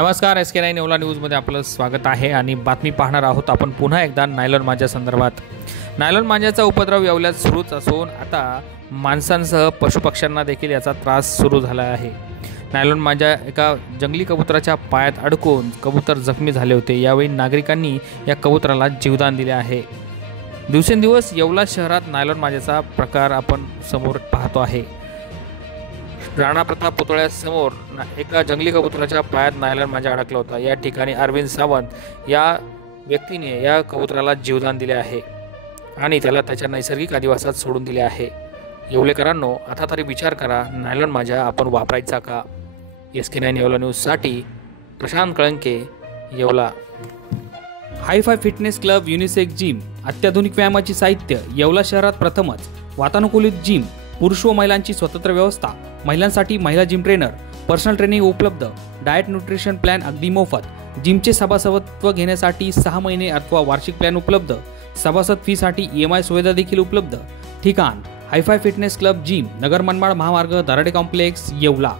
नमस्कार, SK9 येवला न्यूजमध्ये आपलं स्वागत आहे आणि बातमी पाहणार आहोत आपण पुन्हा एकदा नायलॉन मांजा संदर्भात। नायलॉन मांजाचा उपद्रव येवल्यात सुरूच असून आता माणसांसह पशुपक्ष्यांना देखील याचा त्रास सुरू झाला आहे। नायलॉन मांजा एका जंगली कबुतराच्या पायात अडकून कबूतर जखमी झाले होते। यावेळी नागरिकांनी या कबुतराला जीवदान दिले आहे। दिवसेंदिवस येवला शहरात नायलॉन मांजाचा प्रकार आपण समोर पाहतो आहे। राणा प्रताप पुतळ्यासमोर एका जंगली कबुतराच्या पायात नायलॉन मांजा अडकला होता। या ठिकाणी अरविंद सावंत या व्यक्तीने या कबुतराला जीवदान दिले आहे आणि त्याला त्याच्या नैसर्गिक अधिवासात सोडून दिले आहे। येवलेकरांनो, आता तरी विचार करा, नायलॉन मांजा आपण वापरायचा का? SK9 येवला न्यूजसाठी Prashant Kalanke, Yeola. Hi fi fitness club, unisex gym, अत्याधुनिक व्यायामाची साहित्य, येवला शहरात प्रथमच। वातानुकूलित जिम, पुरुष व महिलांची स्वतंत्र व्यवस्था, महिलांसाठी महिला जिम ट्रेनर, पर्सनल ट्रेनिंग उपलब्ध, डाएट न्यूट्रिशन प्लॅन अगदी मोफत। जिमचे सभासदत्व घेण्यासाठी 6 महिने अथवा वार्षिक प्लॅन उपलब्ध। सभासद फीसाठी EMI सुविधा देखील उपलब्ध। ठिकाण hi fi fitness club gym, Nagar Manmad महामार्ग, दराडे कॉम्प्लेक्स, येवला।